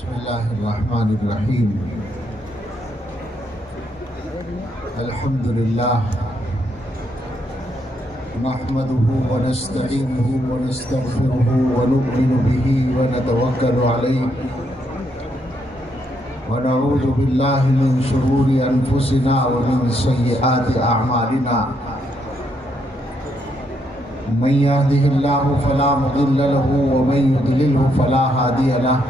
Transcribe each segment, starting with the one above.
بسم اللہ الرحمن الرحیم الحمد للہ نحمده ونستعینه ونستغفره ونؤمن به ونتوکل علیہ ونعوذ باللہ من شرور انفسنا ومن سیئات اعمالنا من يهده الله فلا مضل له ومن يضلله فلا هادي له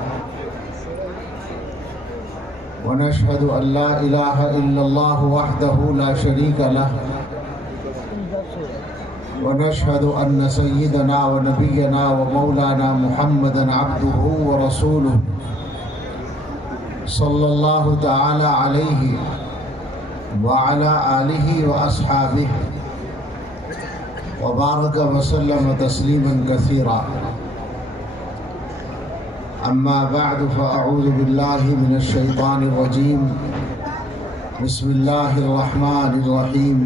ونشهد أن لا إله إلا الله وحده لا شريك له ونشهد أن سيدنا ونبينا ومولانا محمدا عبده ورسوله صلى الله تعالى عليه وعلى آله وأصحابه وبارك وسلم تسليما كثيرا أما بعد فأعوذ بالله من الشيطان الرجيم بسم الله الرحمن الرحيم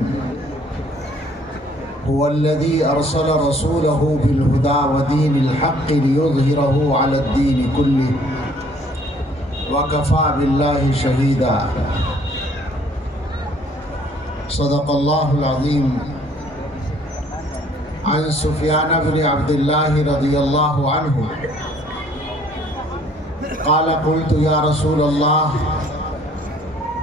هو الذي أرسل رسوله بالهدى ودين الحق ليظهره على الدين كله وكفى بالله شهيدا صدق الله العظيم عن سفيان بن عبد الله رضي الله عنه قال قلت يا رسول الله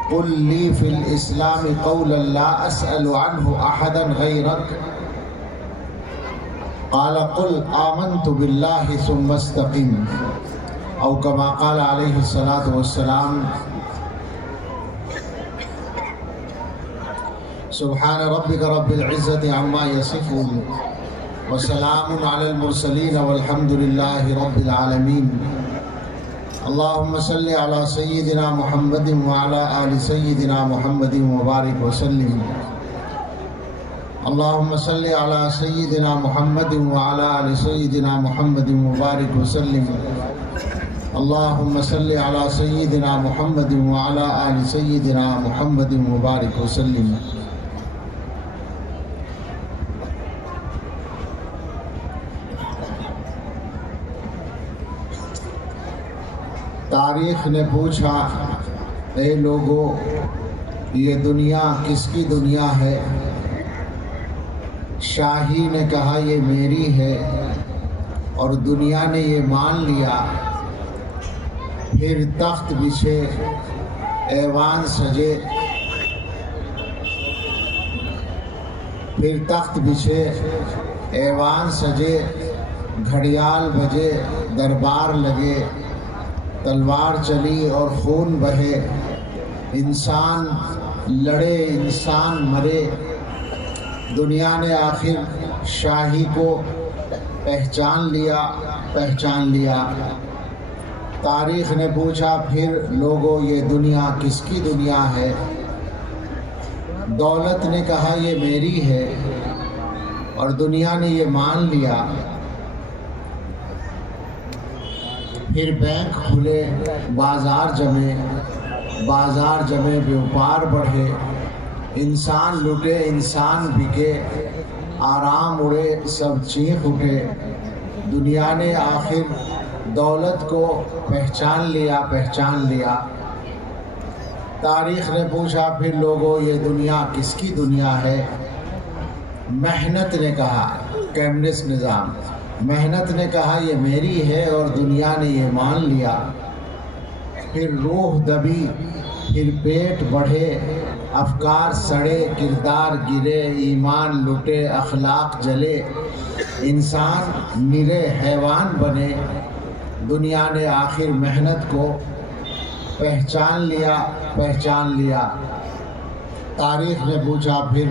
قل لي في الإسلام قولا لا أسأل عنه أحدا غيرك قال قل آمنت بالله ثم استقم أو كما قال عليه الصلاة والسلام سبحان ربك رب العزة عما يصفون وسلام على المرسلين والحمد لله رب العالمين اللهم صل على سيدنا محمد وعلى آل سيدنا محمد وبارك وسلم اللهم صل على سيدنا محمد وعلى آل سيدنا محمد وبارك وسلم اللهم صل على سيدنا محمد وعلى آل سيدنا محمد وبارك وسلم تاریخ نے پوچھا اے لوگو یہ دنیا کس کی دنیا ہے؟ شاہی نے کہا یہ میری ہے، اور دنیا نے یہ مان لیا۔ پھر تخت بچھے ایوان سجے، گھڑیال بجے، دربار لگے، تلوار چلی اور خون بہے، انسان لڑے انسان مرے۔ دنیا نے آخر شاہی کو پہچان لیا۔ تاریخ نے پوچھا پھر لوگوں یہ دنیا کس کی دنیا ہے؟ دولت نے کہا یہ میری ہے، اور دنیا نے یہ مان لیا۔ پھر بینک کھلے، بازار جمے، بیوپار بڑھے، انسان لٹے انسان بکے، آرام اڑے سب چیخ اٹھے۔ دنیا نے آخر دولت کو پہچان لیا۔ تاریخ نے پوچھا پھر لوگوں یہ دنیا کس کی دنیا ہے؟ محنت نے کہا، کمیونسٹ نظام، محنت نے کہا یہ میری ہے، اور دنیا نے یہ مان لیا۔ پھر روح دبی، پھر پیٹ بڑھے، افکار سڑے، کردار گرے، ایمان لٹے، اخلاق جلے، انسان نرے حیوان بنے۔ دنیا نے آخر محنت کو پہچان لیا۔ تاریخ نے پوچھا پھر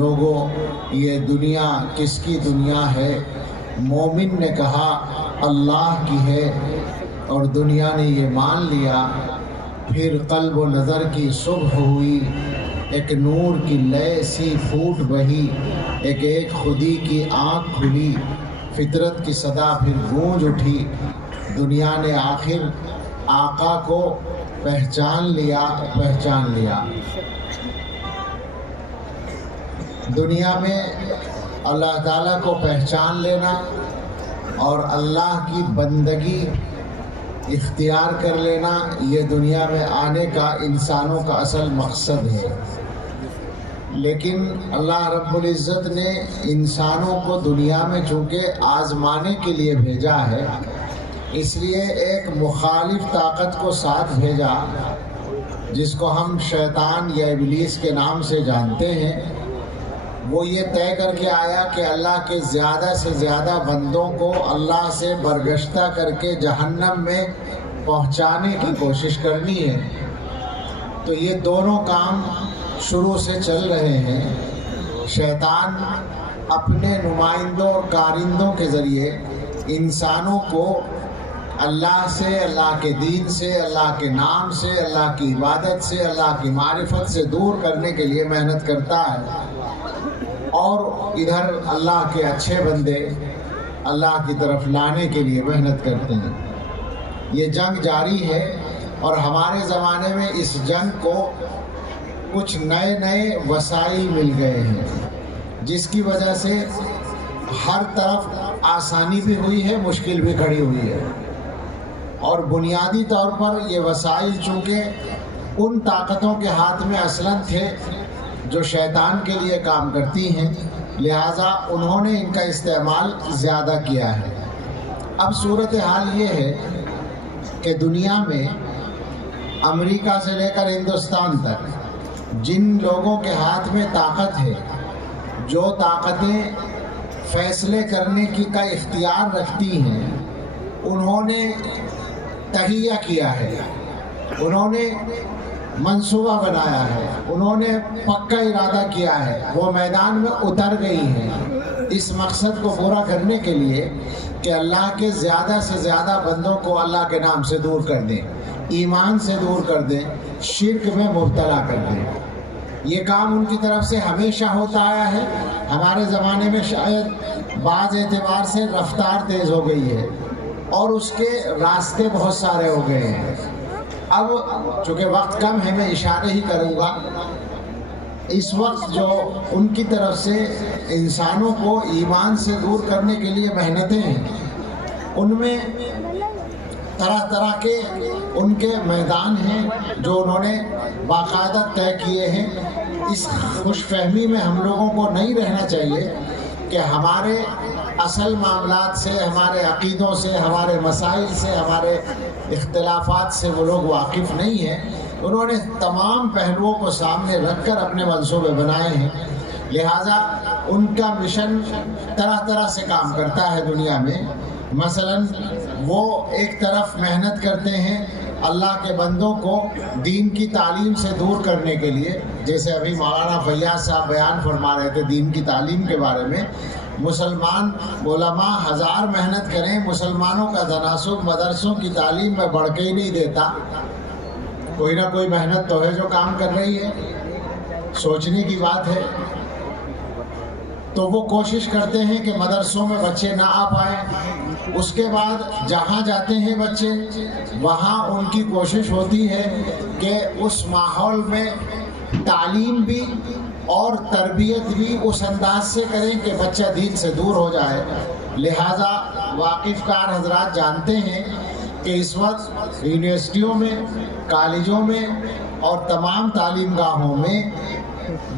لوگوں یہ دنیا کس کی دنیا ہے؟ مومن نے کہا اللہ کی ہے، اور دنیا نے یہ مان لیا۔ پھر قلب و نظر کی صبح ہوئی، ایک نور کی لے سی پھوٹ بہی، ایک خودی کی آنکھ کھلی، فطرت کی صدا پھر گونج اٹھی۔ دنیا نے آخر آقا کو پہچان لیا۔ دنیا میں اللہ تعالیٰ کو پہچان لینا اور اللہ کی بندگی اختیار کر لینا یہ دنیا میں آنے کا انسانوں کا اصل مقصد ہے، لیکن اللہ رب العزت نے انسانوں کو دنیا میں چونکہ آزمانے کے لیے بھیجا ہے، اس لیے ایک مخالف طاقت کو ساتھ بھیجا جس کو ہم شیطان یا ابلیس کے نام سے جانتے ہیں۔ وہ یہ طے کر کے آیا کہ اللہ کے زیادہ سے زیادہ بندوں کو اللہ سے برگشتہ کر کے جہنم میں پہنچانے کی کوشش کرنی ہے۔ تو یہ دونوں کام شروع سے چل رہے ہیں۔ شیطان اپنے نمائندوں اور کارندوں کے ذریعے انسانوں کو اللہ سے، اللہ کے دین سے، اللہ کے نام سے، اللہ کی عبادت سے، اللہ کی معرفت سے دور کرنے کے لیے محنت کرتا ہے، اور ادھر اللہ کے اچھے بندے اللہ کی طرف لانے کے لیے محنت کرتے ہیں۔ یہ جنگ جاری ہے، اور ہمارے زمانے میں اس جنگ کو کچھ نئے نئے وسائل مل گئے ہیں، جس کی وجہ سے ہر طرف آسانی بھی ہوئی ہے، مشکل بھی کھڑی ہوئی ہے۔ اور بنیادی طور پر یہ وسائل چونکہ ان طاقتوں کے ہاتھ میں اصلاً تھے جو شیطان کے لیے کام کرتی ہیں، لہٰذا انہوں نے ان کا استعمال زیادہ کیا ہے۔ اب صورتحال یہ ہے کہ دنیا میں امریکہ سے لے کر ہندوستان تک جن لوگوں کے ہاتھ میں طاقت ہے، جو طاقتیں فیصلے کرنے کا اختیار رکھتی ہیں، انہوں نے تہیہ کیا ہے، انہوں نے منصوبہ بنایا ہے، انہوں نے پکا ارادہ کیا ہے، وہ میدان میں اتر گئی ہیں اس مقصد کو پورا کرنے کے لیے کہ اللہ کے زیادہ سے زیادہ بندوں کو اللہ کے نام سے دور کر دیں، ایمان سے دور کر دیں، شرک میں مبتلا کر دیں۔ یہ کام ان کی طرف سے ہمیشہ ہوتا آیا ہے۔ ہمارے زمانے میں شاید بعض اعتبار سے رفتار تیز ہو گئی ہے اور اس کے راستے بہت سارے ہو گئے ہیں۔ اب چونکہ وقت کم ہے، میں اشارے ہی کروں گا۔ اس وقت جو ان کی طرف سے انسانوں کو ایمان سے دور کرنے کے لیے محنتیں ہیں، ان میں طرح طرح کے ان کے میدان ہیں جو انہوں نے باقاعدہ طے کیے ہیں۔ اس خوش فہمی میں ہم لوگوں کو نہیں رہنا چاہیے کہ ہمارے اصل معاملات سے، ہمارے عقیدوں سے، ہمارے مسائل سے، ہمارے اختلافات سے وہ لوگ واقف نہیں ہیں۔ انہوں نے تمام پہلوؤں کو سامنے رکھ کر اپنے منصوبے بنائے ہیں، لہٰذا ان کا مشن طرح طرح سے کام کرتا ہے دنیا میں۔ مثلاً وہ ایک طرف محنت کرتے ہیں اللہ کے بندوں کو دین کی تعلیم سے دور کرنے کے لیے، جیسے ابھی مولانا فیاض صاحب بیان فرما رہے تھے دین کی تعلیم کے بارے میں۔ مسلمان علماء ہزار محنت کریں، مسلمانوں کا تناسب مدرسوں کی تعلیم میں بڑھ کے ہی نہیں دیتا۔ کوئی نہ کوئی محنت تو ہے جو کام کر رہی ہے، سوچنے کی بات ہے۔ تو وہ کوشش کرتے ہیں کہ مدرسوں میں بچے نہ آ پائیں، اس کے بعد جہاں جاتے ہیں بچے وہاں ان کی کوشش ہوتی ہے کہ اس ماحول میں تعلیم بھی اور تربیت بھی اس انداز سے کریں کہ بچہ دین سے دور ہو جائے۔ لہٰذا واقف کار حضرات جانتے ہیں کہ اس وقت یونیورسٹیوں میں، کالجوں میں اور تمام تعلیم گاہوں میں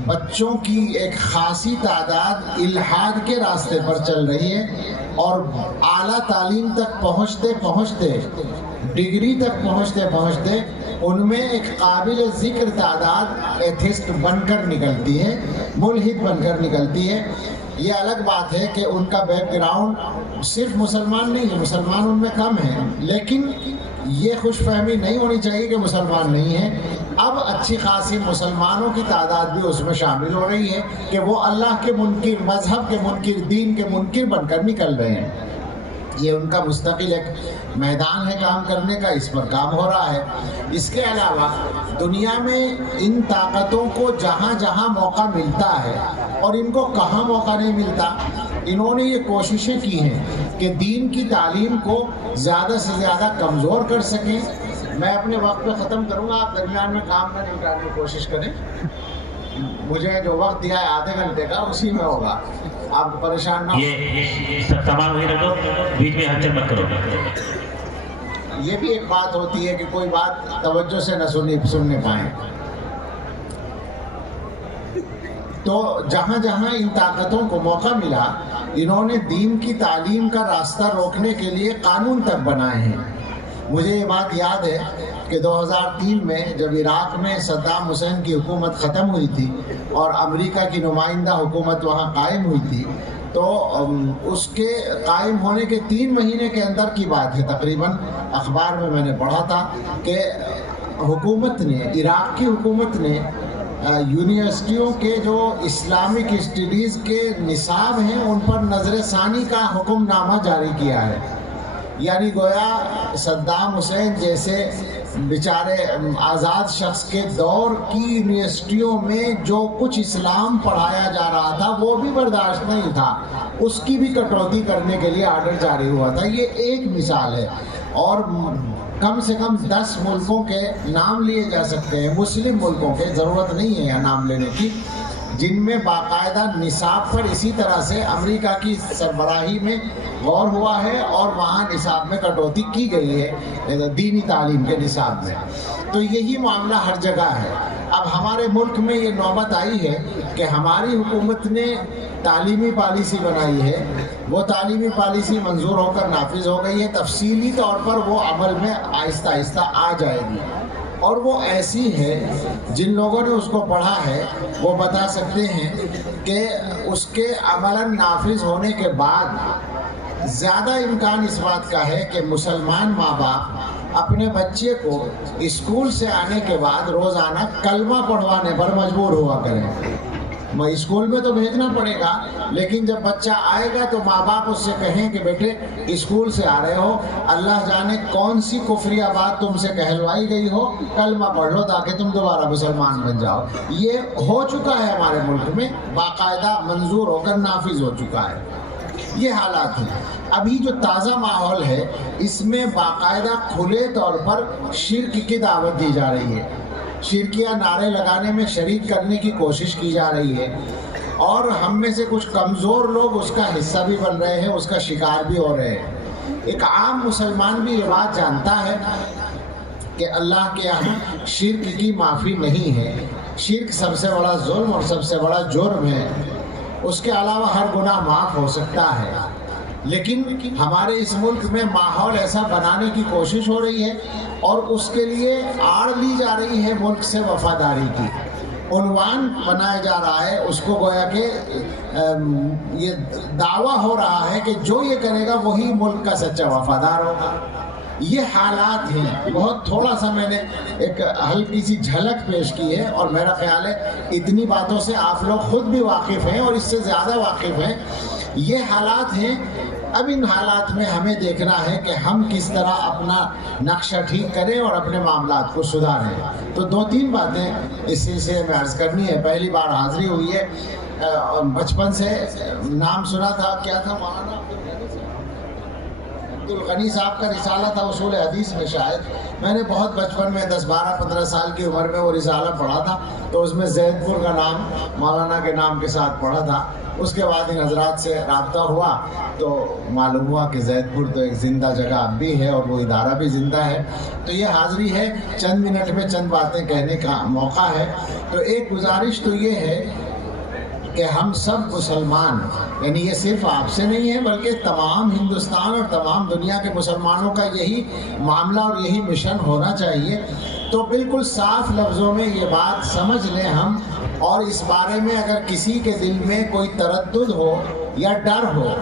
بچوں کی ایک خاصی تعداد الحاد کے راستے پر چل رہی ہے، اور اعلیٰ تعلیم تک پہنچتے پہنچتے، ڈگری تک پہنچتے پہنچتے ان میں ایک قابل ذکر تعداد ایتھسٹ بن کر نکلتی ہے، ملحد بن کر نکلتی ہے۔ یہ الگ بات ہے کہ ان کا بیک گراؤنڈ صرف مسلمان نہیں ہے، مسلمان ان میں کم ہیں، لیکن یہ خوش فہمی نہیں ہونی چاہیے کہ مسلمان نہیں ہیں۔ اب اچھی خاصی مسلمانوں کی تعداد بھی اس میں شامل ہو رہی ہے کہ وہ اللہ کے منکر، مذہب کے منکر، دین کے منکر بن کر نکل رہے ہیں۔ یہ ان کا مستقل ایک میدان ہے کام کرنے کا، اس پر کام ہو رہا ہے۔ اس کے علاوہ دنیا میں ان طاقتوں کو جہاں جہاں موقع ملتا ہے، اور ان کو کہاں موقع نہیں ملتا، انہوں نے یہ کوششیں کی ہیں کہ دین کی تعلیم کو زیادہ سے زیادہ کمزور کر سکیں۔ میں اپنے وقت پہ ختم کروں گا، آپ درمیان میں کام نہ نکالنے کی کوشش کریں۔ مجھے جو وقت دیا ہے آدھے گھنٹے کا، اسی میں ہوگا، آپ پریشان نہ ہو۔ یہ تمام ہوئی رکھو، بیچ میں ہلچل مت کرو۔ یہ بھی ایک بات ہوتی ہے کہ کوئی بات توجہ سے نہ سننے پائیں. تو جہاں جہاں ان طاقتوں کو موقع ملا انہوں نے دین کی تعلیم کا راستہ روکنے کے لیے قانون تک بنائے ہیں. مجھے یہ بات یاد ہے کہ 2003 میں جب عراق میں صدام حسین کی حکومت ختم ہوئی تھی اور امریکہ کی نمائندہ حکومت وہاں قائم ہوئی تھی، تو اس کے قائم ہونے کے 3 مہینے کے اندر کی بات ہے تقریباً، اخبار میں نے پڑھا تھا کہ حکومت نے، عراق کی حکومت نے یونیورسٹیوں کے جو اسلامک اسٹڈیز کے نصاب ہیں ان پر نظر ثانی کا حکم نامہ جاری کیا ہے. یعنی گویا صدام حسین جیسے بیچارے آزاد شخص کے دور کی یونیورسٹیوں میں جو کچھ اسلام پڑھایا جا رہا تھا وہ بھی برداشت نہیں تھا، اس کی بھی کٹوتی کرنے کے لیے آرڈر جاری ہوا تھا. یہ ایک مثال ہے، اور کم سے کم 10 ملکوں کے نام لیے جا سکتے ہیں، مسلم ملکوں کے، ضرورت نہیں ہے یہاں نام لینے کی، جن میں باقاعدہ نصاب پر اسی طرح سے امریکہ کی سربراہی میں غور ہوا ہے اور وہاں نصاب میں کٹوتی کی گئی ہے دینی تعلیم کے نصاب میں. تو یہی معاملہ ہر جگہ ہے. اب ہمارے ملک میں یہ نوبت آئی ہے کہ ہماری حکومت نے تعلیمی پالیسی بنائی ہے، وہ تعلیمی پالیسی منظور ہو کر نافذ ہو گئی ہے، تفصیلی طور پر وہ عمل میں آہستہ آہستہ آ جائے گی، اور وہ ایسی ہے جن لوگوں نے اس کو پڑھا ہے وہ بتا سکتے ہیں کہ اس کے عملاً نافذ ہونے کے بعد زیادہ امکان اس بات کا ہے کہ مسلمان ماں باپ اپنے بچے کو اسکول سے آنے کے بعد روزانہ کلمہ پڑھوانے پر مجبور ہوا کریں. اسکول میں تو بھیجنا پڑے گا، لیکن جب بچہ آئے گا تو ماں باپ اس سے کہیں کہ بیٹے اسکول سے آ رہے ہو، اللہ جانے کون سی کفریہ بات تم سے کہلوائی گئی ہو، کلمہ پڑھ لو تاکہ تم دوبارہ مسلمان بن جاؤ. یہ ہو چکا ہے ہمارے ملک میں، باقاعدہ منظور ہو کر نافذ ہو چکا ہے. یہ حالات ہیں. ابھی جو تازہ ماحول ہے اس میں باقاعدہ کھلے طور پر شرک کی دعوت دی جا رہی ہے، شرکیہ نعرے لگانے میں شریک کرنے کی کوشش کی جا رہی ہے، اور ہم میں سے کچھ کمزور لوگ اس کا حصہ بھی بن رہے ہیں، اس کا شکار بھی ہو رہے ہیں. ایک عام مسلمان بھی یہ بات جانتا ہے کہ اللہ کے یہاں شرک کی معافی نہیں ہے. شرک سب سے بڑا ظلم اور سب سے بڑا جرم ہے. اس کے علاوہ ہر گناہ معاف ہو سکتا ہے، لیکن ہمارے اس ملک میں ماحول ایسا بنانے کی کوشش ہو رہی ہے اور اس کے لیے آڑ لی جا رہی ہے ملک سے وفاداری کی. عنوان بنایا جا رہا ہے اس کو، گویا کہ یہ دعویٰ ہو رہا ہے کہ جو یہ کرے گا وہی ملک کا سچا وفادار ہوگا. یہ حالات ہیں. بہت تھوڑا سا میں نے ایک ہلکی سی جھلک پیش کی ہے، اور میرا خیال ہے اتنی باتوں سے آپ لوگ خود بھی واقف ہیں اور اس سے زیادہ واقف ہیں. یہ حالات ہیں. اب ان حالات میں ہمیں دیکھنا ہے کہ ہم کس طرح اپنا نقشہ ٹھیک کریں اور اپنے معاملات کو سدھاریں. تو 2-3 باتیں اس سلسلے میں عرض کرنی ہے. پہلی بار حاضری ہوئی ہے، بچپن سے نام سنا تھا، کیا تھا مولانا عبدالغنی صاحب کا رسالہ تھا اصول حدیث میں، شاید میں نے بہت بچپن میں 10-12-15 سال کی عمر میں وہ رسالہ پڑھا تھا، تو اس میں زید پور کا نام مولانا کے نام کے ساتھ پڑھا تھا. اس کے بعد ان حضرات سے رابطہ ہوا تو معلوم ہوا کہ زید پور تو ایک زندہ جگہ اب بھی ہے اور وہ ادارہ بھی زندہ ہے. تو یہ حاضری ہے، چند منٹ میں چند باتیں کہنے کا موقع ہے. تو ایک گزارش تو یہ ہے کہ ہم سب مسلمان، یعنی یہ صرف آپ سے نہیں ہے بلکہ تمام ہندوستان اور تمام دنیا کے مسلمانوں کا یہی معاملہ اور یہی مشن ہونا چاہیے. تو بالکل صاف لفظوں میں یہ بات سمجھ لیں ہم، اور اس بارے میں اگر کسی کے دل میں کوئی تردد ہو یا ڈر ہو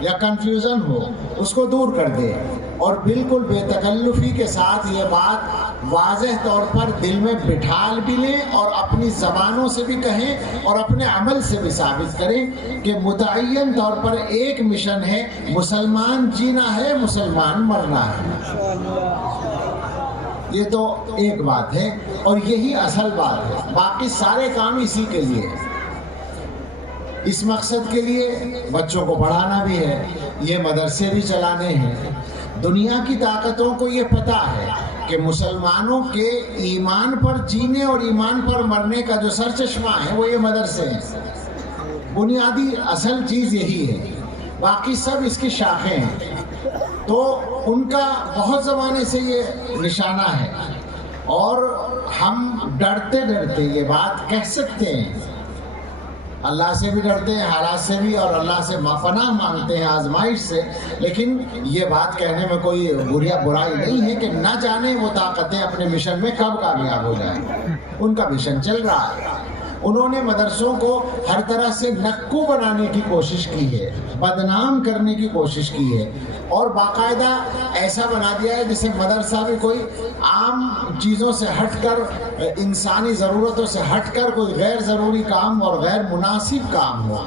یا کنفیوژن ہو اس کو دور کر دے، اور بالکل بے تکلفی کے ساتھ یہ بات واضح طور پر دل میں بٹھال بھی لیں اور اپنی زبانوں سے بھی کہیں اور اپنے عمل سے بھی ثابت کریں کہ متعین طور پر ایک مشن ہے، مسلمان جینا ہے، مسلمان مرنا ہے. یہ تو ایک بات ہے اور یہی اصل بات ہے. باقی سارے کام اسی کے لیے، اس مقصد کے لیے بچوں کو پڑھانا بھی ہے، یہ مدرسے بھی چلانے ہیں. دنیا کی طاقتوں کو یہ پتہ ہے کہ مسلمانوں کے ایمان پر جینے اور ایمان پر مرنے کا جو سرچشمہ ہے وہ یہ مدرسے ہیں. بنیادی اصل چیز یہی ہے، باقی سب اس کی شاخیں ہیں. تو ان کا بہت زمانے سے یہ نشانہ ہے، اور ہم ڈرتے ڈرتے یہ بات کہہ سکتے ہیں، اللہ سے بھی ڈرتے ہیں حالات سے بھی، اور اللہ سے پناہ مانگتے ہیں آزمائش سے، لیکن یہ بات کہنے میں کوئی برائی نہیں ہے کہ نہ جانے وہ طاقتیں اپنے مشن میں کب کامیاب ہو جائیں۔ ان کا مشن چل رہا ہے، انہوں نے مدرسوں کو ہر طرح سے نکو بنانے کی کوشش کی ہے، بدنام کرنے کی کوشش کی ہے، اور باقاعدہ ایسا بنا دیا ہے جسے مدرسہ بھی کوئی عام چیزوں سے ہٹ کر، انسانی ضرورتوں سے ہٹ کر کوئی غیر ضروری کام اور غیر مناسب کام ہو،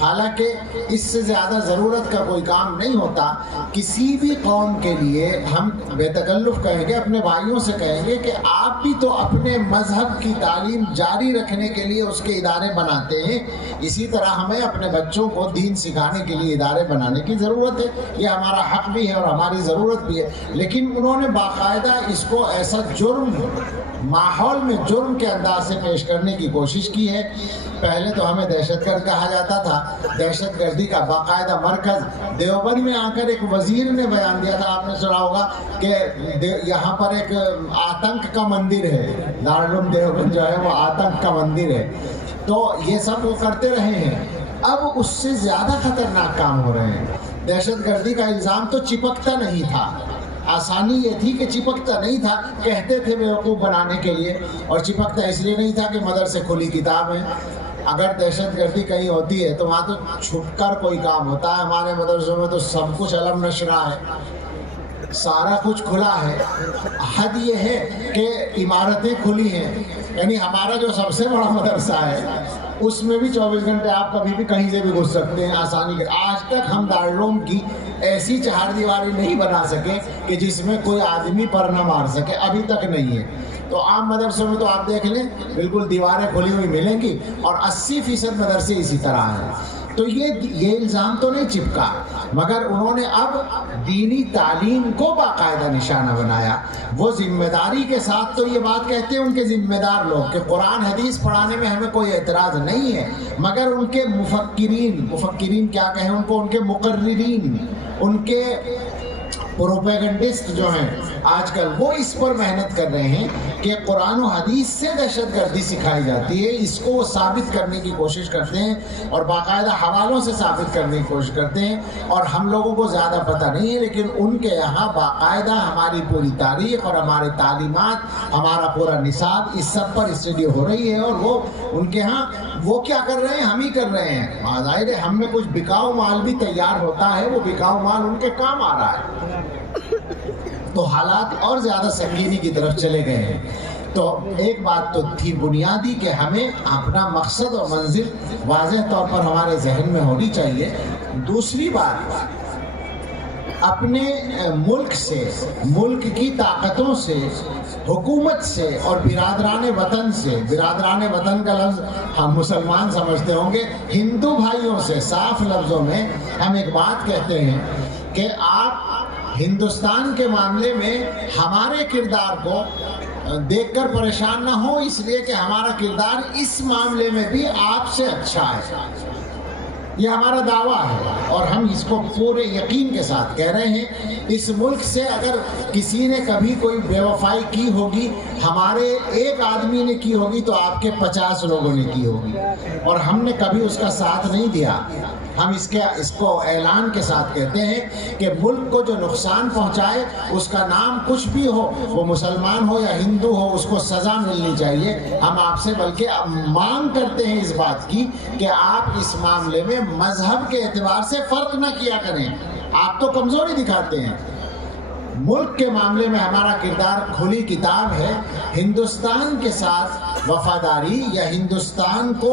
حالانکہ اس سے زیادہ ضرورت کا کوئی کام نہیں ہوتا۔ کسی بھی قوم کے لیے ہم بے تکلف کہیں گے، اپنے بھائیوں سے کہیں گے کہ آپ بھی تو اپنے مذہب کی تعلیم جاری رکھنے کے لیے اس کے ادارے بناتے ہیں، اسی طرح ہمیں اپنے بچوں کو دین سکھانے کے لیے ادارے بنانے کی ضرورت ہے، یہ ہمارا حق بھی ہے اور ہماری ضرورت بھی ہے۔ لیکن انہوں نے باقاعدہ اس کو ایسا جرم، ماحول میں جرم کے انداز سے پیش کرنے کی کوشش کی ہے۔ پہلے تو ہمیں دہشت گرد کہا جاتا تھا، دہشت گردی کا باقاعدہ مرکز دیوبند میں آ کر ایک وزیر نے بیان دیا تھا، آپ نے سنا ہوگا کہ یہاں پر ایک آتنک کا مندر ہے، دارالعلوم دیوبند جو ہے وہ آتنک کا مندر ہے۔ تو یہ سب وہ کرتے رہے ہیں، اب اس سے زیادہ خطرناک کام ہو رہے ہیں۔ دہشت گردی کا الزام تو چپکتا نہیں تھا، آسانی یہ تھی کہ چپکتا نہیں تھا، کہتے تھے بیوقوف بنانے کے لیے، اور چپکتا اس لیے نہیں تھا کہ مدرسے کھلی کتاب ہیں۔ اگر دہشت گردی کہیں ہوتی ہے تو وہاں تو چھپ کر کوئی کام ہوتا ہے، ہمارے مدرسوں میں تو سب کچھ علم نشرہ ہے، سارا کچھ کھلا ہے۔ حد یہ ہے کہ عمارتیں کھلی ہیں، یعنی ہمارا جو سب سے بڑا مدرسہ ہے اس میں بھی 24 گھنٹے آپ کبھی بھی کہیں سے بھی گھس سکتے ہیں آسانی کے۔ آج تک ہم دارالعلوم کی ایسی چہار دیواری نہیں بنا سکے کہ جس میں کوئی آدمی پر نہ مار سکے، ابھی تک نہیں ہے۔ تو عام مدرسوں میں تو آپ دیکھ لیں بالکل دیواریں کھلی ہوئی ملیں گی، اور 80% مدرسے اسی طرح ہیں۔ تو یہ الزام تو نہیں چپکا، مگر انہوں نے اب دینی تعلیم کو باقاعدہ نشانہ بنایا۔ وہ ذمہ داری کے ساتھ تو یہ بات کہتے ہیں ان کے ذمہ دار لوگ کہ قرآن حدیث پڑھانے میں ہمیں کوئی اعتراض نہیں ہے، مگر ان کے مفکرین کیا کہیں ان کو، ان کے مقررین، ان کے پروپیگنڈسٹ جو ہیں آج کل، وہ اس پر محنت کر رہے ہیں کہ قرآن و حدیث سے دہشت گردی سکھائی جاتی ہے، اس کو ثابت کرنے کی کوشش کرتے ہیں، اور باقاعدہ حوالوں سے ثابت کرنے کی کوشش کرتے ہیں۔ اور ہم لوگوں کو زیادہ پتہ نہیں ہے، لیکن ان کے یہاں باقاعدہ ہماری پوری تاریخ اور ہماری تعلیمات، ہمارا پورا نصاب، اس سب پر اسٹڈی ہو رہی ہے، اور وہ ان کے ہاں وہ کیا کر رہے ہیں، ہم ہی کر رہے ہیں۔ ظاہر ہے ہم میں کچھ بکاؤ مال بھی تیار ہوتا ہے، وہ بکاؤ مال ان کے کام آ رہا ہے، تو حالات اور زیادہ سنگینی کی طرف چلے گئے ہیں۔ تو ایک بات تو تھی بنیادی کہ ہمیں اپنا مقصد اور منزل واضح طور پر ہمارے ذہن میں ہونی چاہیے۔ دوسری بات، اپنے ملک سے، ملک کی طاقتوں سے، حکومت سے اور برادران وطن سے، برادران وطن کا لفظ ہم مسلمان سمجھتے ہوں گے، ہندو بھائیوں سے صاف لفظوں میں ہم ایک بات کہتے ہیں کہ آپ ہندوستان کے معاملے میں ہمارے کردار کو دیکھ کر پریشان نہ ہو، اس لیے کہ ہمارا کردار اس معاملے میں بھی آپ سے اچھا ہے۔ یہ ہمارا دعویٰ ہے، اور ہم اس کو پورے یقین کے ساتھ کہہ رہے ہیں۔ اس ملک سے اگر کسی نے کبھی کوئی بے وفائی کی ہوگی، ہمارے ایک آدمی نے کی ہوگی تو آپ کے 50 لوگوں نے کی ہوگی، اور ہم نے کبھی اس کا ساتھ نہیں دیا۔ ہم اس کو اعلان کے ساتھ کہتے ہیں کہ ملک کو جو نقصان پہنچائے، اس کا نام کچھ بھی ہو، وہ مسلمان ہو یا ہندو ہو، اس کو سزا ملنی چاہیے۔ ہم آپ سے بلکہ مانگ کرتے ہیں اس بات کی کہ آپ اس معاملے میں مذہب کے اعتبار سے فرق نہ کیا کریں، آپ تو کمزوری دکھاتے ہیں۔ ملک کے معاملے میں ہمارا کردار کھلی کتاب ہے۔ ہندوستان کے ساتھ وفاداری یا ہندوستان کو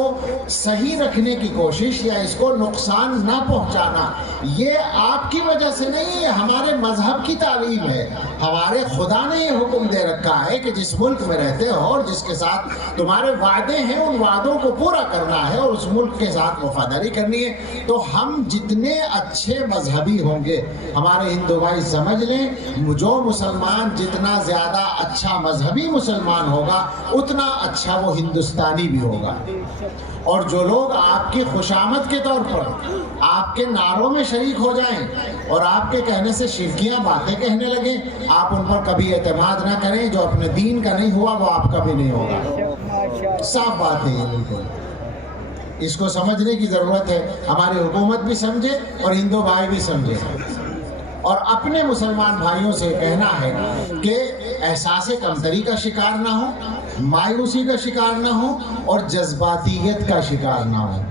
صحیح رکھنے کی کوشش یا اس کو نقصان نہ پہنچانا، یہ آپ کی وجہ سے نہیں ہے، ہمارے مذہب کی تعلیم ہے۔ ہمارے خدا نے یہ حکم دے رکھا ہے کہ جس ملک میں رہتے ہو اور جس کے ساتھ تمہارے وعدے ہیں، ان وعدوں کو پورا کرنا ہے اور اس ملک کے ساتھ وفاداری کرنی ہے۔ تو ہم جتنے اچھے مذہبی ہوں گے، ہمارے ہندو بھائی سمجھ لیں، جو مسلمان جتنا زیادہ اچھا مذہبی مسلمان ہوگا، اتنا اچھا وہ ہندوستانی بھی ہوگا۔ اور جو لوگ آپ کی خوشامد کے طور پر آپ کے نعروں میں شریک ہو جائیں اور آپ کے کہنے سے شرکیاں باتیں کہنے لگیں، آپ ان پر کبھی اعتماد نہ کریں. جو اپنے دین کا نہیں ہوا وہ آپ کا بھی نہیں ہوگا. صاف بات ہے یہ بالکل. اس کو سمجھنے کی ضرورت ہے. ہماری حکومت بھی سمجھے اور ہندو بھائی بھی سمجھے. اور اپنے مسلمان بھائیوں سے کہنا ہے کہ احساس کمتری کا شکار نہ ہو، مایوسی کا شکار نہ ہو اور جذباتیت کا شکار نہ ہو.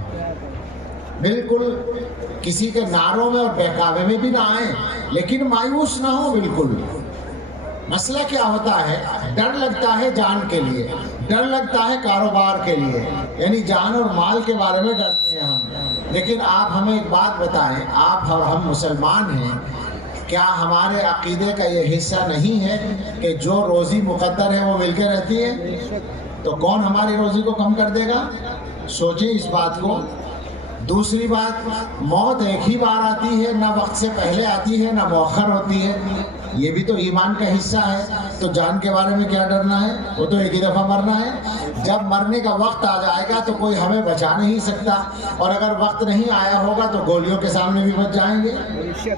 بالکل کسی کے نعروں میں اور بہکاوے میں بھی نہ آئیں، لیکن مایوس نہ ہو بالکل. مسئلہ کیا ہوتا ہے؟ ڈر لگتا ہے جان کے لیے، ڈر لگتا ہے کاروبار کے لیے، یعنی جان اور مال کے بارے میں ڈرتے ہیں ہم. لیکن آپ ہمیں ایک بات بتائیں، آپ اور ہم مسلمان ہیں، کیا ہمارے عقیدے کا یہ حصہ نہیں ہے کہ جو روزی مقدر ہے وہ مل کے رہتی ہے؟ تو کون ہماری روزی کو کم کر دے گا؟ سوچیں اس بات کو. دوسری بات، موت ایک ہی بار آتی ہے، نہ وقت سے پہلے آتی ہے نہ مؤخر ہوتی ہے. یہ بھی تو ایمان کا حصہ ہے. تو جان کے بارے میں کیا ڈرنا ہے؟ وہ تو ایک ہی دفعہ مرنا ہے. جب مرنے کا وقت آ جائے گا تو کوئی ہمیں بچا نہیں سکتا، اور اگر وقت نہیں آیا ہوگا تو گولیوں کے سامنے بھی بچ جائیں گے.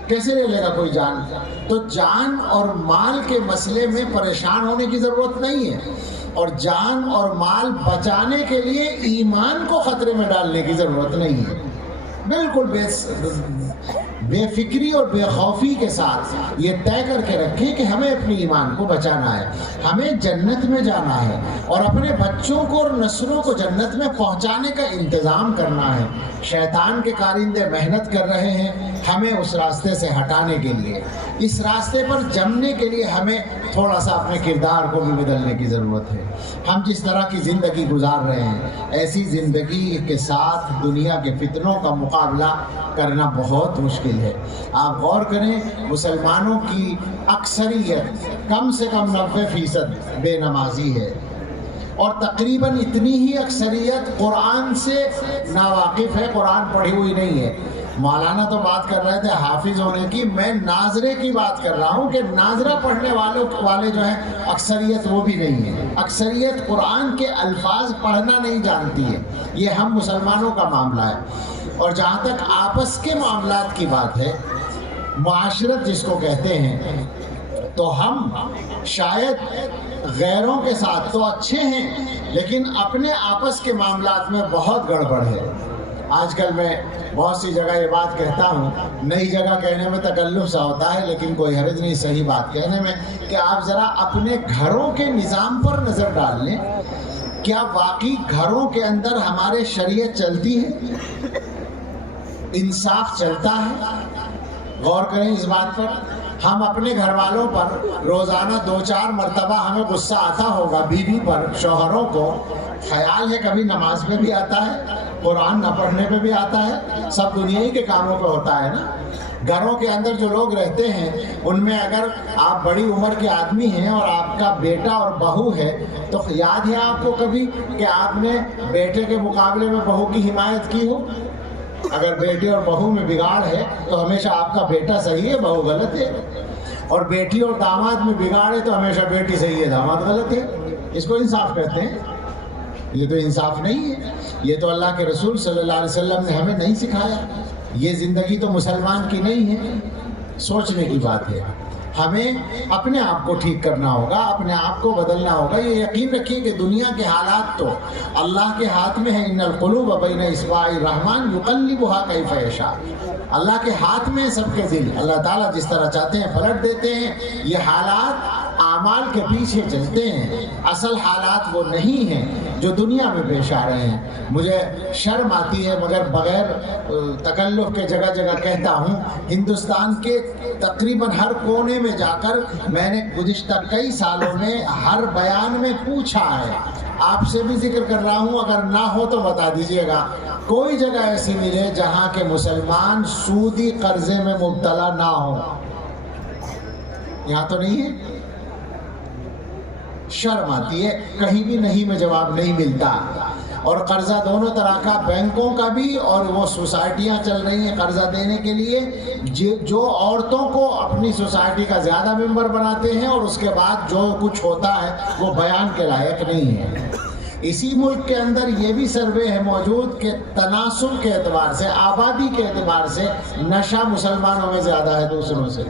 کیسے لے لے گا کوئی جان؟ تو جان اور مال کے مسئلے میں پریشان ہونے کی ضرورت نہیں ہے، اور جان اور مال بچانے کے لیے ایمان کو خطرے میں ڈالنے کی ضرورت نہیں ہے. بالکل بے فکری اور بے خوفی کے ساتھ یہ طے کر کے رکھیں کہ ہمیں اپنے ایمان کو بچانا ہے، ہمیں جنت میں جانا ہے اور اپنے بچوں کو اور نسلوں کو جنت میں پہنچانے کا انتظام کرنا ہے. شیطان کے کارندے محنت کر رہے ہیں ہمیں اس راستے سے ہٹانے کے لیے. اس راستے پر جمنے کے لیے ہمیں تھوڑا سا اپنے کردار کو بھی بدلنے کی ضرورت ہے. ہم جس طرح کی زندگی گزار رہے ہیں، ایسی زندگی کے ساتھ دنیا کے فتنوں کا مقابلہ کرنا بہت مشکل ہے. آپ غور کریں، مسلمانوں کی اکثریت کم سے کم 90% بے نمازی ہے، اور تقریباً اتنی ہی اکثریت قرآن سے ناواقف ہے، قرآن پڑھی ہوئی نہیں ہے. مولانا تو بات کر رہے تھے حافظ ہونے کی، میں ناظرے کی بات کر رہا ہوں کہ ناظرہ پڑھنے والے جو ہیں اکثریت وہ بھی نہیں ہے. اکثریت قرآن کے الفاظ پڑھنا نہیں جانتی ہے. یہ ہم مسلمانوں کا معاملہ ہے. اور جہاں تک آپس کے معاملات کی بات ہے، معاشرت جس کو کہتے ہیں، تو ہم شاید غیروں کے ساتھ تو اچھے ہیں لیکن اپنے آپس کے معاملات میں بہت گڑبڑ ہے. آج کل میں بہت سی جگہ یہ بات کہتا ہوں، نئی جگہ کہنے میں تکلف سا ہوتا ہے لیکن کوئی حرج نہیں صحیح بات کہنے میں، کہ آپ ذرا اپنے گھروں کے نظام پر نظر ڈال لیں. کیا واقعی گھروں کے اندر ہمارے شریعت چلتی ہے؟ انصاف چلتا ہے؟ غور کریں اس بات پر. ہم اپنے گھر والوں پر روزانہ 2-4 مرتبہ ہمیں غصہ آتا ہوگا، بیوی پر، شوہروں کو. خیال ہے کبھی نماز پہ بھی آتا ہے، قرآن نہ پڑھنے پہ بھی آتا ہے، سب دنیا ہی کے کاموں پہ ہوتا ہے نا. گھروں کے اندر جو لوگ رہتے ہیں ان میں اگر آپ بڑی عمر کے آدمی ہیں اور آپ کا بیٹا اور بہو ہے، تو یاد ہے آپ کو کبھی کہ آپ نے بیٹے کے مقابلے میں بہو کی حمایت کی ہو؟ اگر بیٹے اور بہو میں بگاڑ ہے تو ہمیشہ آپ کا بیٹا صحیح ہے، بہو غلط ہے. اور بیٹی اور داماد میں بگاڑ ہے تو ہمیشہ بیٹی صحیح ہے، داماد غلط ہے. اس کو انصاف کہتے ہیں. یہ تو انصاف نہیں ہے. یہ تو اللہ کے رسول صلی اللہ علیہ وسلم نے ہمیں نہیں سکھایا. یہ زندگی تو مسلمان کی نہیں ہے. سوچنے کی بات ہے. ہمیں اپنے آپ کو ٹھیک کرنا ہوگا، اپنے آپ کو بدلنا ہوگا. یہ یقین رکھیے کہ دنیا کے حالات تو اللہ کے ہاتھ میں ہے. ان القلوب بین اصبع الرحمن یقلبها کیف یشاء. اللہ کے ہاتھ میں سب کے دل، اللہ تعالیٰ جس طرح چاہتے ہیں پلٹ دیتے ہیں. یہ حالات اعمال کے پیچھے چلتے ہیں، اصل حالات وہ نہیں ہیں جو دنیا میں پیش آ رہے ہیں. مجھے شرم آتی ہے مگر بغیر تکلف کے جگہ جگہ کہتا ہوں، ہندوستان کے تقریباً ہر کونے میں جا کر میں نے گزشتہ کئی سالوں میں ہر بیان میں پوچھا ہے. آپ سے بھی ذکر کر رہا ہوں، اگر نہ ہو تو بتا دیجئے گا. کوئی جگہ ایسی ملے جہاں کے مسلمان سودی قرضے میں مبتلا نہ ہو؟ یہاں تو نہیں ہے. شرم آتی ہے. کہیں بھی نہیں میں جواب نہیں ملتا. اور قرضہ دونوں طرح کا، بینکوں کا بھی، اور وہ سوسائٹیاں چل رہی ہیں قرضہ دینے کے لیے جو عورتوں کو اپنی سوسائٹی کا زیادہ ممبر بناتے ہیں اور اس کے بعد جو کچھ ہوتا ہے وہ بیان کے لائق نہیں ہے. اسی ملک کے اندر یہ بھی سروے ہے موجود کہ تناسل کے اعتبار سے، آبادی کے اعتبار سے نشہ مسلمانوں میں زیادہ ہے دوسروں سے۔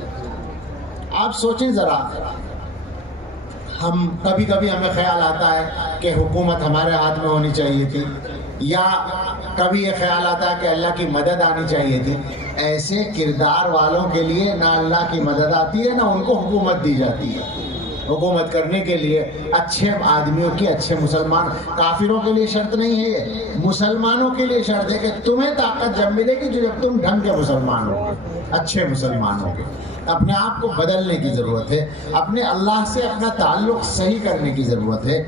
آپ سوچیں ذرا، ہم کبھی کبھی ہمیں خیال آتا ہے کہ حکومت ہمارے ہاتھ میں ہونی چاہیے تھی، یا کبھی یہ خیال آتا ہے کہ اللہ کی مدد آنی چاہیے تھی۔ ایسے کردار والوں کے لیے نہ اللہ کی مدد آتی ہے، نہ ان کو حکومت دی جاتی ہے۔ حکومت کرنے کے لیے اچھے آدمیوں کی، اچھے مسلمان، کافروں کے لیے شرط نہیں ہے یہ، مسلمانوں کے لیے شرط ہے کہ تمہیں طاقت جب ملے گی جب تم ڈھنگ کے مسلمان ہو گے، اچھے مسلمان ہو گے۔ اپنے آپ کو بدلنے کی ضرورت ہے، اپنے اللہ سے اپنا تعلق صحیح کرنے کی ضرورت ہے۔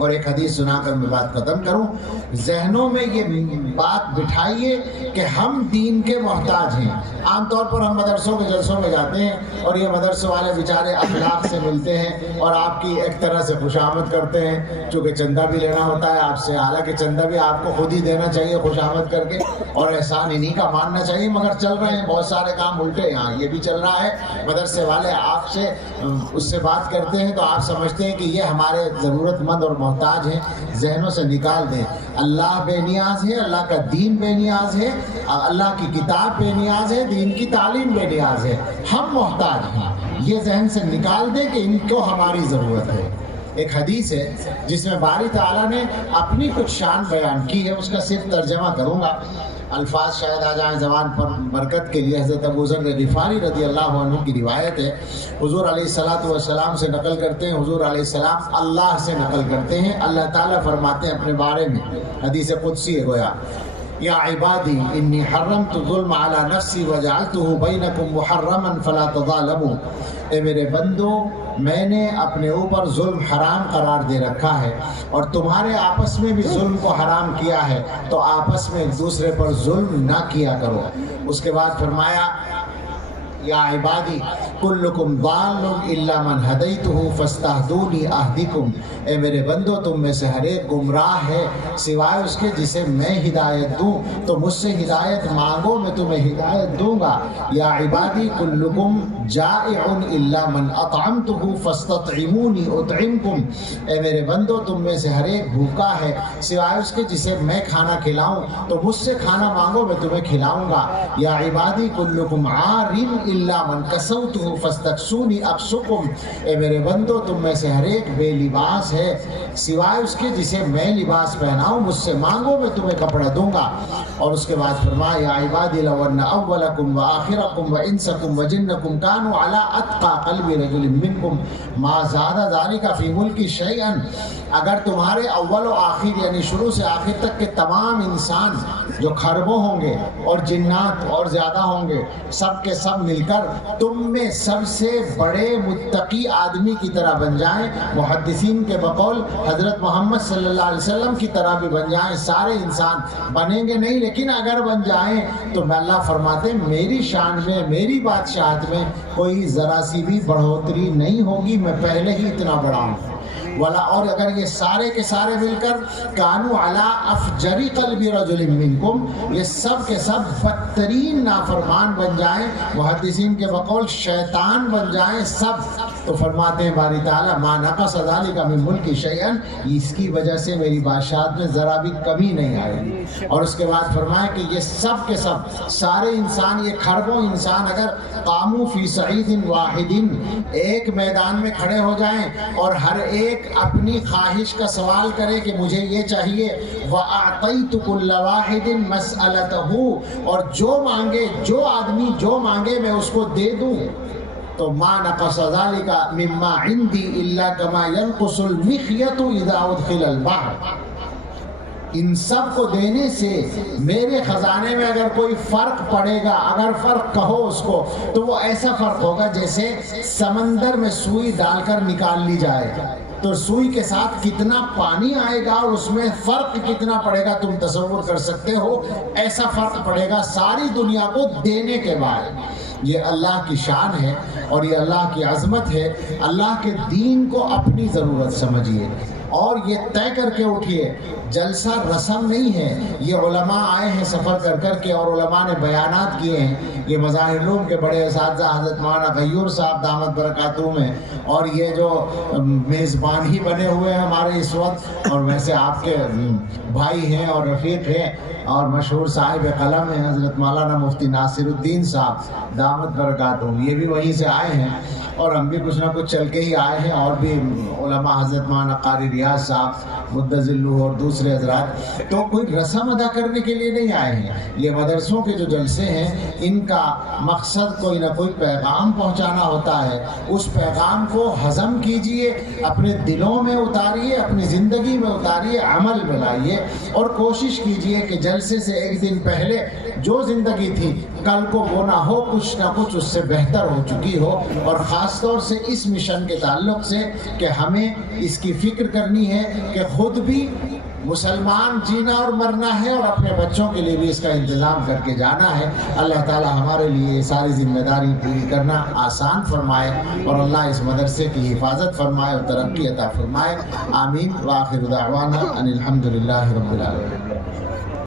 اور ایک حدیث سنا کر میں بات ختم کروں، ذہنوں میں یہ بات بٹھائیے کہ ہم دین کے محتاج ہیں۔ عام طور پر ہم مدرسوں کے جلسوں میں جاتے ہیں اور یہ مدرسوں والے بیچارے اخلاق سے ملتے ہیں اور آپ کی ایک طرح سے خوشامد کرتے ہیں، چونکہ چندہ بھی لینا ہوتا ہے آپ سے، حالانکہ چندہ بھی آپ کو خود ہی دینا چاہیے خوشامد کر کے، اور احسان انہی کا ماننا چاہیے، مگر چل رہے ہیں بہت سارے کام الٹے یہاں، یہ بھی چل رہا ہے۔ مدرسے والے آپ سے اس سے بات کرتے ہیں تو آپ سمجھتے ہیں کہ یہ ہمارے ضرورت مند اور محتاج ہیں، ذہنوں سے نکال دیں۔ اللہ بے نیاز ہے، اللہ کا دین بے نیاز ہے، اللہ کی کتاب بے نیاز ہے، دین کی تعلیم بے نیاز ہے، ہم محتاج ہیں۔ یہ ذہن سے نکال دیں کہ ان کو ہماری ضرورت ہے۔ ایک حدیث ہے جس میں باری تعالیٰ نے اپنی کچھ شان بیان کی ہے، اس کا صرف ترجمہ کروں گا، الفاظ شاید آ جائیں زبان پر برکت کے لیے۔ حضرت ابو ذر غفاری رضی اللہ عنہ کی روایت ہے، حضور علیہ السلام سے نقل کرتے ہیں، حضور علیہ السلام اللہ سے نقل کرتے ہیں، اللہ تعالیٰ فرماتے ہیں اپنے بارے میں، حدیث قدسی ہے گویا، یا عبادی انی حرمت الظلم علی نفسی وجعلتہ بینکم محرما فلا تظالموا، اے میرے بندو میں نے اپنے اوپر ظلم حرام قرار دے رکھا ہے اور تمہارے آپس میں بھی ظلم کو حرام کیا ہے، تو آپس میں ایک دوسرے پر ظلم نہ کیا کرو۔ اس کے بعد فرمایا یا عبادی کلکم ضال الا من ہدیتہ فاستہدونی اہدکم، اے میرے بندو تم میں سے ہر ایک گمراہ ہے سوائے اس کے جسے میں ہدایت دوں، تو مجھ سے ہدایت مانگو میں تمہیں ہدایت دوں گا۔ یا عبادی کلکم جائع الا من اطعمتہ فاستطعمونی اطعمکم، اے میرے بندو تم میں سے ہر ایک بھوکا ہے سوائے اس کے جسے میں کھانا کھلاؤں، تو مجھ سے کھانا مانگو میں تمہیں کھلاؤں گا۔ یا عبادی کلکم عار الا من کسوتہ فاستکسونی اکسکم، اے میرے بندو تم میں سے ہر ایک بے لباس ہے سوائے اس کے جسے میں لباس پہناؤں، مجھ سے مانگو میں تمہیں کپڑا دوں گا۔ اور اس کے بعد فرمایا یا عبادی لو ان اولکم وآخرکم وانسکم وجنکم كانوا على اتقى قلب رجل منکم ما زاد ذلك فی ملکی شیئا، اگر تمہارے اول و آخر یعنی شروع سے آخر تک کے تمام انسان جو کھربوں ہوں گے اور جنات اور زیادہ ہوں گے، سب کے سب مل کر تم میں سب سے بڑے متقی آدمی کی طرح بن جائیں، محدثین کے بقول حضرت محمد صلی اللہ علیہ وسلم کی طرح بھی بن جائیں، سارے انسان بنیں گے نہیں لیکن اگر بن جائیں تو میں اللہ فرماتے ہیں میری شان میں، میری بادشاہت میں کوئی ذرا سی بھی بڑھوتری نہیں ہوگی، میں پہلے ہی اتنا بڑا ہوں۔ اور اگر یہ سارے کے سارے مل کر کانوا علی افجر قلب رجل منکم، یہ سب کے سب بدترین نافرمان بن جائیں، محدثین کے بقول شیطان بن جائیں سب، تو فرماتے ہیں باری تعالیٰ ما نقص ذلک من ملکی شیئا، اس کی وجہ سے میری بادشاہت میں ذرا بھی کمی نہیں آئے گی۔ اور اس کے بعد فرمایا کہ یہ سب کے سب سارے انسان، یہ کھربوں انسان اگر قاموا فی صعید واحد، ایک میدان میں کھڑے ہو جائیں اور ہر ایک اپنی خواہش کا سوال کرے کہ مجھے یہ چاہیے، وَأَعْطَيْتُ كُلَّ وَاحِدٍ مَسْأَلَتَهُ، اور جو مانگے، جو آدمی جو مانگے میں اس کو دے دوں، تو مَا نَقَصَ ذَلِكَ مِمَّا عِنْدِي إِلَّا كَمَا يَنْقُصُ الْمِخْيَطُ إِذَا أُدْخِلَ الْبَحْرَ، ان سب کو دینے سے میرے خزانے میں اگر کوئی فرق پڑے گا، اگر فرق کہو اس کو، تو وہ ایسا فرق ہوگا جیسے سمندر میں سوئی ڈال کر نکال لی جائے، تو سوئی کے ساتھ کتنا پانی آئے گا اور اس میں فرق کتنا پڑے گا تم تصور کر سکتے ہو، ایسا فرق پڑے گا ساری دنیا کو دینے کے بعد۔ یہ اللہ کی شان ہے اور یہ اللہ کی عظمت ہے۔ اللہ کے دین کو اپنی ضرورت سمجھیے، اور یہ طے کر کے اٹھیے، جلسہ رسم نہیں ہے، یہ علماء آئے ہیں سفر کر کر کے اور علماء نے بیانات کیے ہیں. یہ مظاہر علوم کے بڑے اساتذہ حضرت مولانا غیور صاحب دامت برکاتہم ہیں، اور یہ جو میزبان ہی بنے ہوئے ہیں ہمارے اس وقت، اور ویسے آپ کے بھائی ہیں اور رفیق ہیں اور مشہور صاحب قلم ہیں حضرت مولانا مفتی ناصر الدین صاحب دامت برکاتہم، یہ بھی وہیں سے آئے ہیں، اور ہم بھی کچھ نہ کچھ چل کے ہی آئے ہیں، اور بھی علماء حضرت مولانا قاری ریاض صاحب مدذلہ اور دوسرے حضرات. تو کوئی رسم ادا کرنے کے لیے نہیں آئے ہیں. یہ مدرسوں کے جو جلسے ہیں ان کا مقصد کوئی نہ کوئی پیغام پہنچانا ہوتا ہے. اس پیغام کو ہضم کیجئے، اپنے دلوں میں اتاریے، اپنی زندگی میں اتاریے، عمل میں لائیے، اور کوشش کیجئے کہ جلسے سے ایک دن پہلے جو زندگی تھی کل کو وہ نہ ہو، کچھ نہ کچھ اس سے بہتر ہو چکی ہو. اور خاص طور سے اس مشن کے تعلق سے کہ ہمیں اس کی فکر کرنی ہے کہ خود بھی مسلمان جینا اور مرنا ہے، اور اپنے بچوں کے لیے بھی اس کا انتظام کر کے جانا ہے. اللہ تعالی ہمارے لیے یہ ساری ذمہ داری پوری کرنا آسان فرمائے، اور اللہ اس مدرسے کی حفاظت فرمائے اور ترقی عطا فرمائے. آمین. وآخر دعوانا ان الحمد للہ رب العالمین.